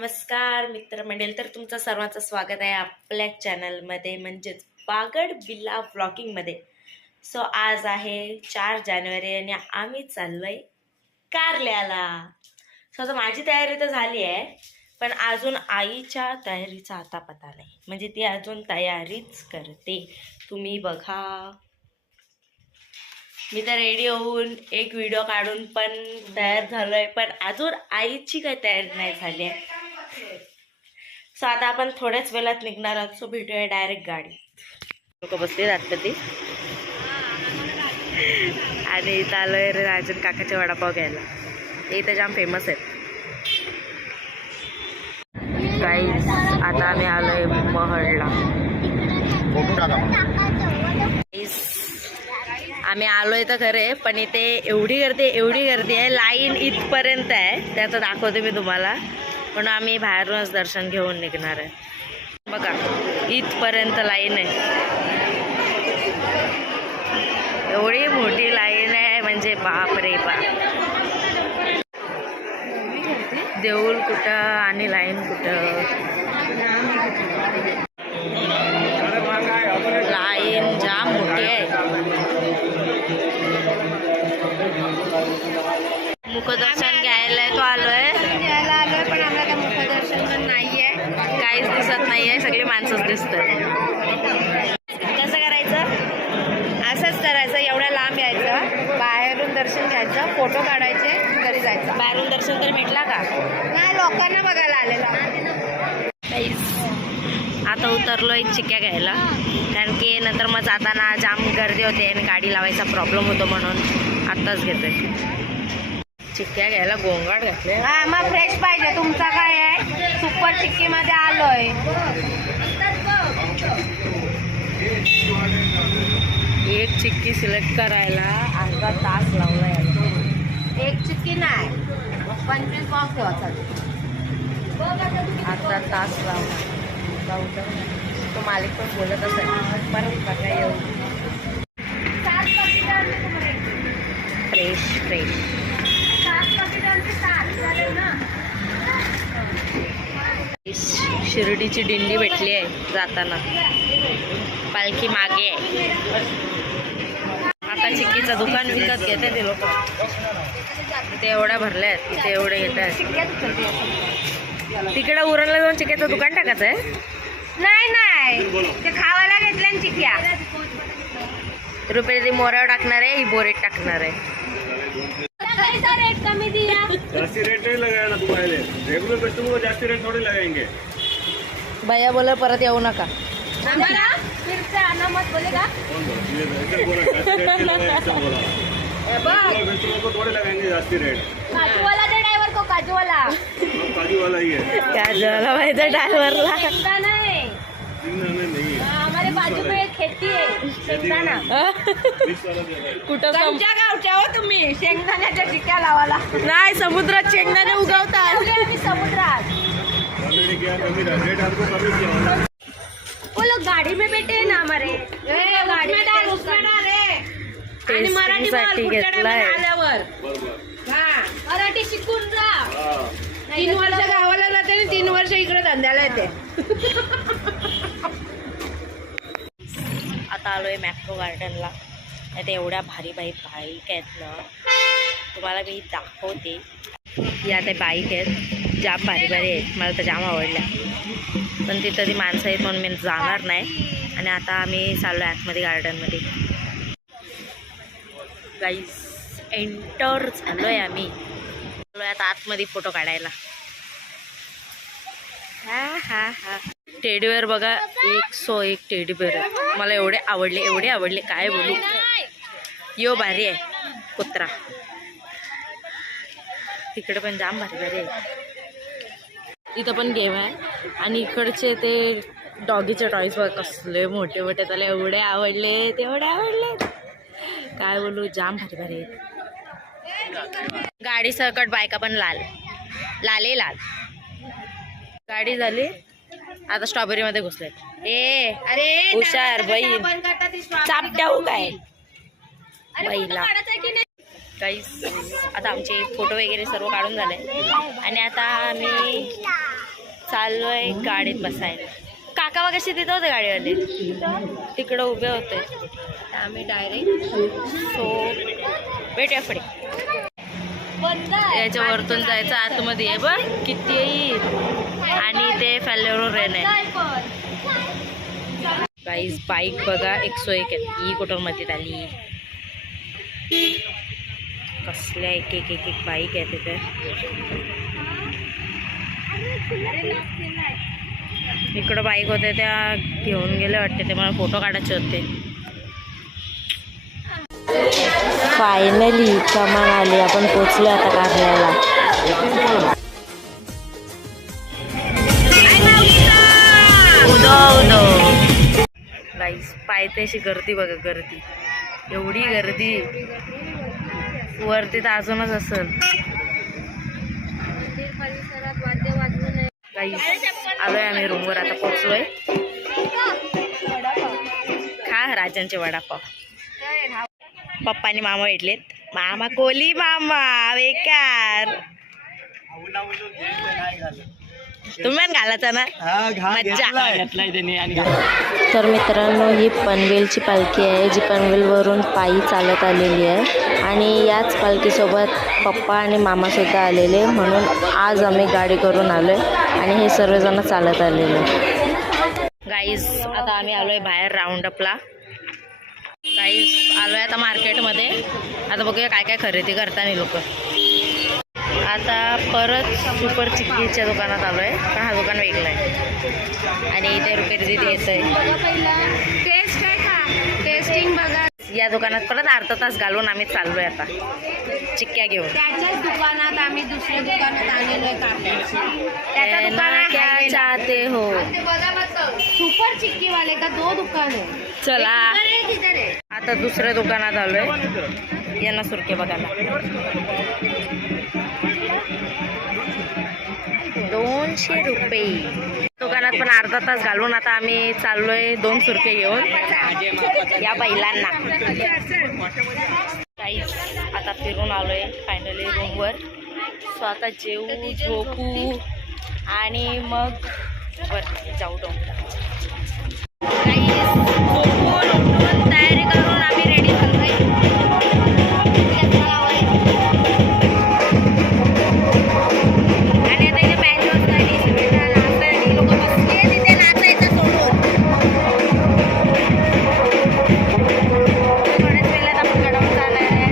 नमस्कार मित्रमंडळी, तर तुमचं सर्वांचं स्वागत आहे आपल्या चॅनलमध्ये म्हणजेच बागड बिल्ला व्लॉगिंगमध्ये. सो आज आहे 4 जानेवारी आणि आम्ही चाललोय कारल्याला. सो आता माझी तयारी तर झाली आहे, पण अजून आईच्या तयारीचा आता पता नाही, म्हणजे ती अजून तयारीच करते. तुम्ही बघा, मी तर रेडी होऊन एक व्हिडिओ काढून पण तयार झालोय, पण अजून आईची काही तयारी नाही झाली आहे. सो आता आपण थोड्याच वेळात निघणार आहोत. सो भेटूया डायरेक्ट गाडी. लोक बसले आतमध्ये आणि इथं आलोय राजन काकाचे वडापाव घ्यायला. इथं जाम फेमस आहेत गाईज. आता आम्ही आलोय महडला. आम्ही आलोय तर खरे, पण इथे एवढी गर्दी आहे, लाईन इथपर्यंत आहे. ते आता दाखवते मी तुम्हाला, पण आम्ही बाहेरूनच दर्शन घेऊन निघणार आहे. बघा, इथपर्यंत लाईन आहे, एवढी मोठी लाईन आहे, म्हणजे बाप रे बाप. देऊळ कुठं आणि लाईन कुठं. लाईन जाम मोठी आहे. मुखदर्शन घ्यायला तो आलोय, पण आम्हाला मुखदर्शन पण नाहीये, काहीच दिसत नाहीये, सगळी माणसंच दिसतात. कसं करायचं? असंच करायचं, एवढ्या लांब यायचं, बाहेरून दर्शन घ्यायचं, फोटो काढायचे, घरी जायचं. बाहेरून दर्शन तर भेटला का? नाही, लोकांना बघायला आलेला. आता उतरलोय चिक्क्या घ्यायला, कारण की नंतर मग जाताना जाम गर्दी होते आणि गाडी लावायचा प्रॉब्लेम होतो, म्हणून आत्ताच घेतोय चिक्क्या घ्यायला. गोंगाट घातले. हा, मग फ्रेश पाहिजे. तुमचा काय आहे? सुपर चिक्की मध्ये आलोय. एक चिक्की सिलेक्ट करायला अर्धा तास लावलाय. एक चिक्की नाही, 25 बॉक्स ठेवायचा. अर्धा तास लावला. तो मालिक पण बोलत असेल, परत बघा येऊ. Fresh fresh. शिर्डीची दिंडी भेटली आहे जाताना, पालखी मागे आहे. आता चिक्कीचं दुकान विकत घेते ते लोक. ते एवढ्या भरल्या आहेत, तिथे एवढे घेत आहेत. तिकडे उरणला जाऊन चिक्क्याचं दुकान टाकायचं आहे. नाही, ते खावायला घेतल्या चिक्क्या. रुपये ती मोरावर टाकणार आहे, ही बोरीत टाकणार आहे. रेट कमी दिया, जास्ती रेट नहीं लगाया ना तुम्हारे. रेगुलर कस्टमर को जास्ती रेट थोड़ी लगाएंगे. भैया बोले परत येऊ नका. फिर से आना मत बोलेगा. कस्टमर को थोड़े लगाएंगे जास्ती रेट. काजू वाला दे ड्राइवर को, काजू वाला. काजू वाला ही है. काजू वाला माहिती आहे ड्रायव्हरला. नहीं, हमारे बाजू में एक खेती है शेंगदाणा. कुठं तुमच्या गावच्या हो तुम्ही शेंगदाण्याच्या चिक्क्या लावाला? नाही, समुद्रात शेंगदाणे उगवतात. समुद्रात वो लोग गाड़ी में बैठे हैं ना हमारे. गाड़ी में डाल, उसमें डाले. आणि मराठी घेतलाय. हा, मराठी शिकून जा. 3 वर्ष गावाला जाते आणि 3 वर्ष इकडे धंद्याला येते. आता आलोय मॅक्रो गार्डनला. ते एवढ्या भारी बाईक आहेत ना, तुम्हाला मी दाखवते. या ते बाईक आहेत, जाम भारी आहेत, मला तर जाम आवडल्या. पण तिथं ती माणसं आहेत म्हणून मी जाणार नाही. आणि आता आम्ही चाललो आतमध्ये गार्डनमध्ये. गाईज, एंटर झालोय आम्ही. आता आतमध्ये फोटो काढायला. हा टेडीवेअर बघा, 101 टेडीवेअर. मला एवढे आवडले काय बोलू. यो भारी आहे कुत्रा. तिकडे पण जाम भारी आहे. इथं पण गेम आहे. आणि इकडचे ते डॉगीचे टॉईज बघा, कसले मोठे त्याला एवढे आवडले काय बोलू. जाम भारी आहेत. गाडी सकट बायका पण लाल. गाडी झाली. आता स्ट्रॉबेरी मध्ये घुसले. अरे हुशार बाई, चापट्याऊ काय बाईला. गाईस, आता आमचे फोटो वगैरे सर्व काढून झाले आणि आता आम्ही चाललोय गाडीत बसायला. काका मग कशी तिथं होते गाडीवाले, तिकडं उभे होते. आम्ही डायरेक्ट भेटूया पुढे. याच्या वरतून जायचं आतमध्ये आहे बघ किती येईल. आणि ते फॅल्लेरो रेन आहे गाईज. बाईक बघा 101 आहे. ही कुठं मध्ये आली. कसल्या एक एक एक एक बाईक आहे तिथे. इकडं बाईक होते त्या घेऊन गेले वाटते. ते मला फोटो काढायचे होते. फायनली कमान आली. आपण पोचलो आता कारल्याला. गाईस पायथ्याशी गर्दी बघा. गर्दी एवढी गर्दी. वरती तर अजूनच असेल. गाईस आलोय आम्ही रूमवर. आता पोचलोय. खा राजांचे वडापाव. पप्पा आणि मामा भेटलेत. मामा कोली मामा बेकार. तुम्ही घालायचा ना मज्जा. तर मित्रांनो ही पनवेलची पालखी आहे जी पनवेलवरून पायी चालत आलेली आहे. आणि याच पालखीसोबत पप्पा आणि मामासुद्धा आलेले. म्हणून आज आम्ही गाडी करून आलो आहे आणि हे सर्वजण चालत आलेले. गाईज आता आम्ही आलो आहे बाहेर राऊंडअपला. गाईज आलो आहे आता मार्केटमध्ये. आता बघूया काय काय खरेदी करताना लोक. आता परत सुपर चिक्कीच्या दुकानात आलो आहे. पण हा दुकान वेगळा आहे. आणि इथे रुपये दिदी येतं आहे. टेस्ट आहे का टेस्टिंग बघा. या दुकानात परत अर्धा तास घालून आम्ही चाललो आहे आता चिक्क्या घेऊन. त्याच्याच दुकानात आम्ही दुसऱ्या दुकानात आलेलो आहे. क्या चाहते हो सुपर चिक्की वाले का 2 दुकान आहे. चला आता दुसऱ्या दुकानात आलोय. यांना सुरके बघायला. 200 रुपये. दुकानात पण अर्धा तास घालून आता आम्ही चाललोय 2 सुरके घेऊन या बैलांना. काहीच आता फिरून आलोय फायनली रूमवर. सो आता जेवू झोपू आणि मग वरती जाऊ. तयारी करून आम्ही रेडी झालोय. आणि आता इथे मॅच होत नाही. लोक बसले तिथे नाचायचं सोडून. थोड्याच वेळात आपण गडावर जाणार आहे.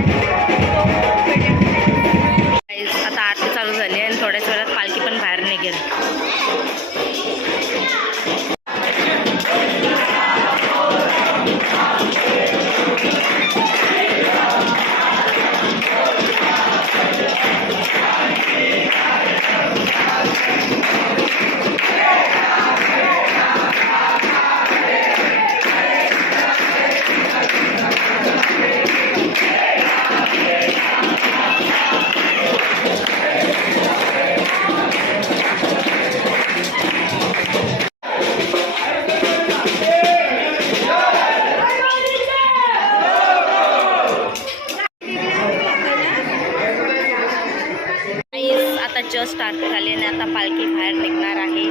आता आरती चालू झाली आणि थोड्याच वेळात पालखी पण बाहेर निघेल. आता जस्ट स्टार्ट झाली आणि आता पालखी बाहेर निघणार आहे.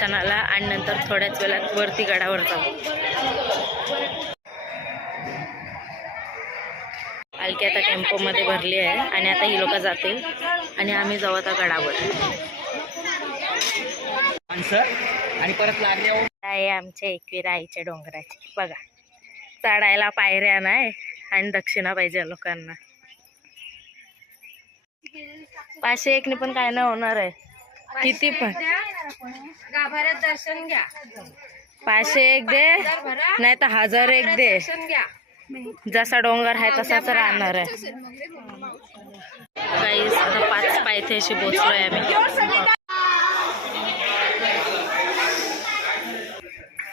दर्शनाला आणि नंतर थोड्याच वेळात वरती गडावर जाऊ. पालखी आता टेम्पोमध्ये भरली आहे आणि आता ही लोक जातील आणि आम्ही जाऊ आता गडावर. आणि परत लागल्यावर आहे आमच्या एकविरा आईच्या डोंगराची. बघा, चढायला पायऱ्या नाही आणि दक्षिणा पाहिजे लोकांना. 501 पण काय नाही होणार आहे. किती पण गाभाऱ्यात दर्शन घ्या. 501 दे नाही तर 1001 दे. जसा डोंगर आहे तसाच राहणार आहे. काही आता 5 पायथ्याशी पोचलोय आम्ही.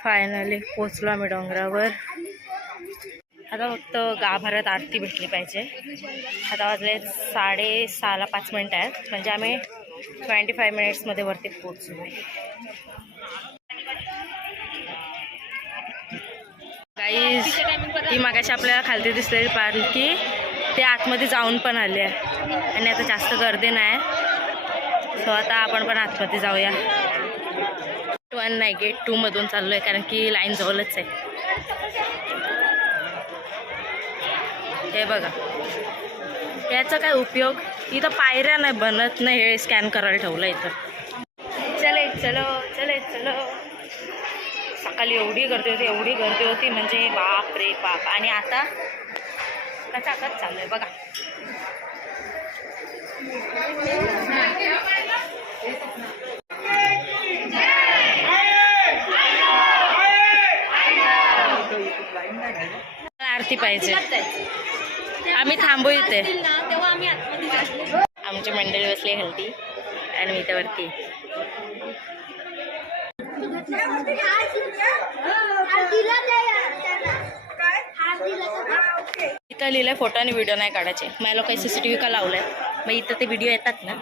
फायनली पोचलो आम्ही डोंगरावर. आता फक्त गाभाऱ्यात आरती भेटली पाहिजे. आता वाजले 6:30ला 5 मिनिटं आहेत, म्हणजे आम्ही 25 मिनिट्समध्ये वरती पोचलो आहे. गाईस, ती मागाशी आपल्याला खालती दिसलेली पालखी ते आतमध्ये जाऊन पण आली आहे आणि आता जास्त गर्दी नाही. सो आता आपण पण आतमध्ये जाऊया. गेट 1 नाही, गेट 2 मधून चाललो आहे कारण की लाईन जवळच आहे. हे बघा, याचा काय उपयोग? इथं पायऱ्या नाही बनत नाही, हे स्कॅन करायला ठेवलं इथं. चले चलो चले चलो. सकाळी एवढी गर्दी होती म्हणजे बाप रे बाप. आणि आता कचाकच चालू आहे बघा. आरती पाहिजे, आम्ही थांबू इथे. आमची मंडळी बसली हल्दी आणि मी त्यावरती. इथं लिहिलंय फोटो आणि व्हिडिओ नाही काढायचे. मला काही CCTV का लावलंय, मग इथं ते व्हिडिओ येतात ना.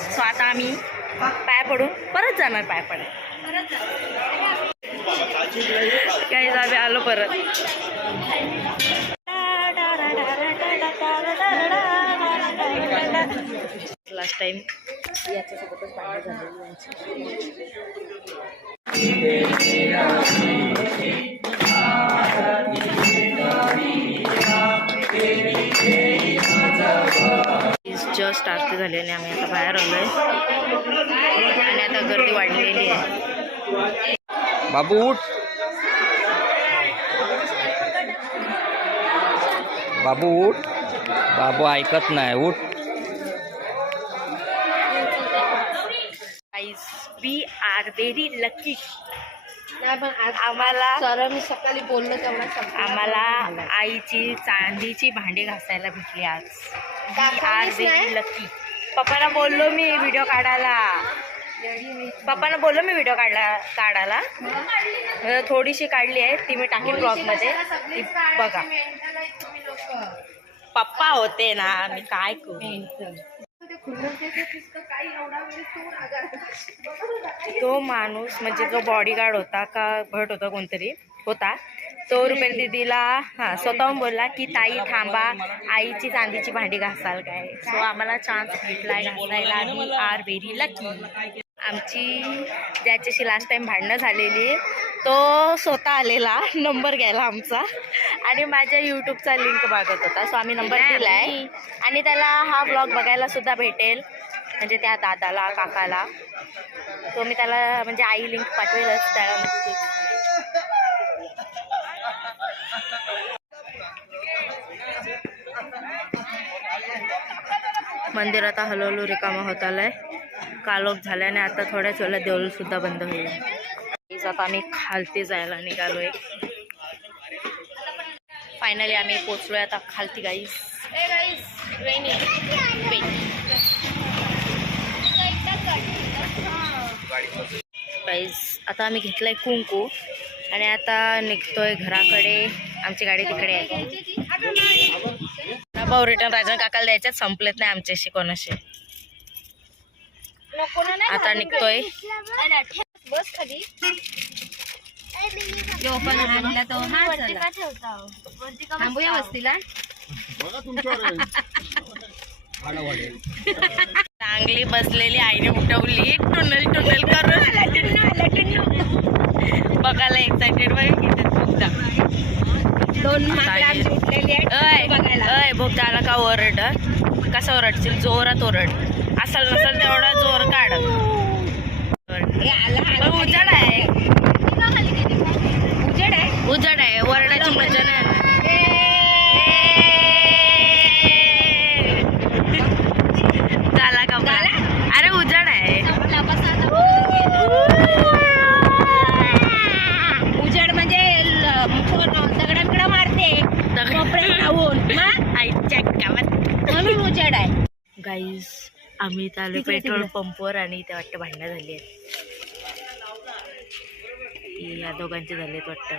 सो आता आम्ही पाय पडून परत जाणार. पाय पडाय काही जावे आलो परत. लास्ट टाइम याच्यासोबतच भांडण जस्ट आरती झाली आणि आम्ही आता बाहेर आलोय आणि आता गर्दी वाढलेली आहे. बाबू उठ, बाबू उठ, बाबू ऐकत नाही, उठ. We are very lucky. आम्हाला सरांनी सकाळी बोललं तेवढा आम्हाला आईची चांदीची भांडी घासायला भेटली आज. We are very lucky. पप्पाला बोललो मी व्हिडिओ काढायला. काढायला थोडीशी काढली आहे ती मी टाकीन ब्लॉगमध्ये. ती बघा. पप्पा होते ना, मी काय करू. तो माणूस म्हणजे जो बॉडीगार्ड होता का भट होता कोणतरी होता, तो रुपेल दीदीला स्वतःहून बोलला की ताई थांबा, आईची चांदीची भांडी घासाल काय. सो आम्हाला चान्स भेटलाय घासायला. We are very lucky. आमची ज्याच्याशी लास्ट टाइम भांडणं झालेली तो स्वतः आलेला नंबर घ्यायला आमचा आणि माझ्या यूट्यूबचा लिंक मागत होता. सो आम्ही नंबर दिला आहे आणि त्याला हा ब्लॉग बघायला सुद्धा भेटेल, म्हणजे त्या दादाला काकाला. तो मी त्याला म्हणजे आई लिंक पाठवेलच त्याला नक्की. मंदिर आता हळूहळू रिकामा होत आलंय. कालोख झाल्याने आता थोड्याच वेळेला देऊळ सुद्धा बंद होईल. आता आम्ही खालती जायला निघालोय. फायनली आम्ही पोचलोय आता खालती. गाईस आता आम्ही घेतलाय कुंकू आणि आता निघतोय घराकडे. आमची गाडी तिकडे आहे. भाऊ रिटर्न राजन काकाला द्यायच्यात, संपलेत नाही आमच्याशी कोणाशी. आता निघतोय. बस खाली जो पण आणला तो थांबूया वस्तीला. चांगली बसलेली आईने उठवली टुनल करून. बघायला एक्साइटेड बाई किती खूप दोन माकडं आमची उठलेली आहेत बघायला. अय भूक झाला का ओरड कसं ओरडशील जोरात ओरड असल नसल तेवढा जोर काढ हे आला उजड आहे उजेड आहे. उजड आहे ओरडाची मजा नाही झाला का झाला? अरे उजड आहे उजेड म्हणजे दगडांकडे मारते कोपऱ्यात खाऊन आईच्या गावात म्हणून उजेड आहे. गाईज आम्ही इथे आलो पेट्रोल पंपवर आणि इथे वाटतं भांडणं झाली आहेत या दोघांची झाली आहेत वाटतं.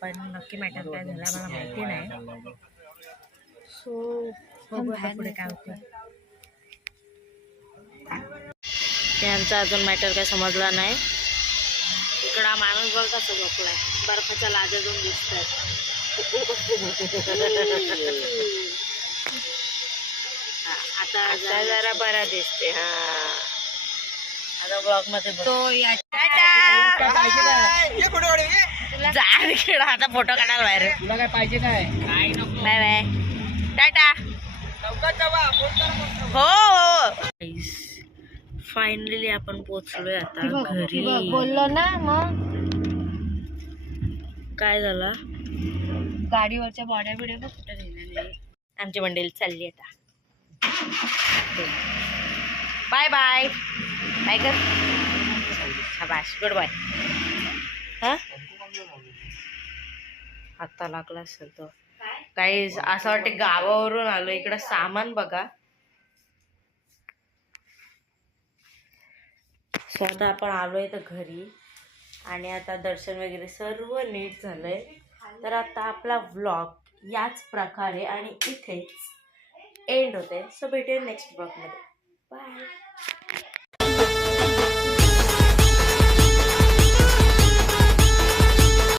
पण नक्की मॅटर काय झाला मला माहिती नाही. सो बघू आता पुढे काय होतं. त्यांचा अजून मॅटर काय समजला नाही. इकडं हा माणूस बघ कसा झोपलाय बर्फाच्या लादेतून दिसतात. आता जरा बरा दिसते. हा आता ब्लॉग मध्ये तो खेळा आता फोटो काढायला बाहेर. तुला काय पाहिजे काय बाय बाय टाटा. हो फायनली आपण पोचलोय आता घरी. बोललो ना मग काय झालं गाडीवरच्या बॉड्या बिड्या बघ कुठे नेलेल्या. आमची मंडळी चालली आता. बाय बाय बाय कर शाबाश गुड बाय. हा आता लागला असेल तो काही असं वाटतं गावावरून आलो. इकडं सामान बघा. स्वतः आपण आलोय तर घरी आणि आता दर्शन वगैरे सर्व नीट झालंय. तर आता आपला व्लॉग याच प्रकारे आणि इथेच एंड होते. सो भेटूया नेक्स्ट ब्लॉगमध्ये. बाय.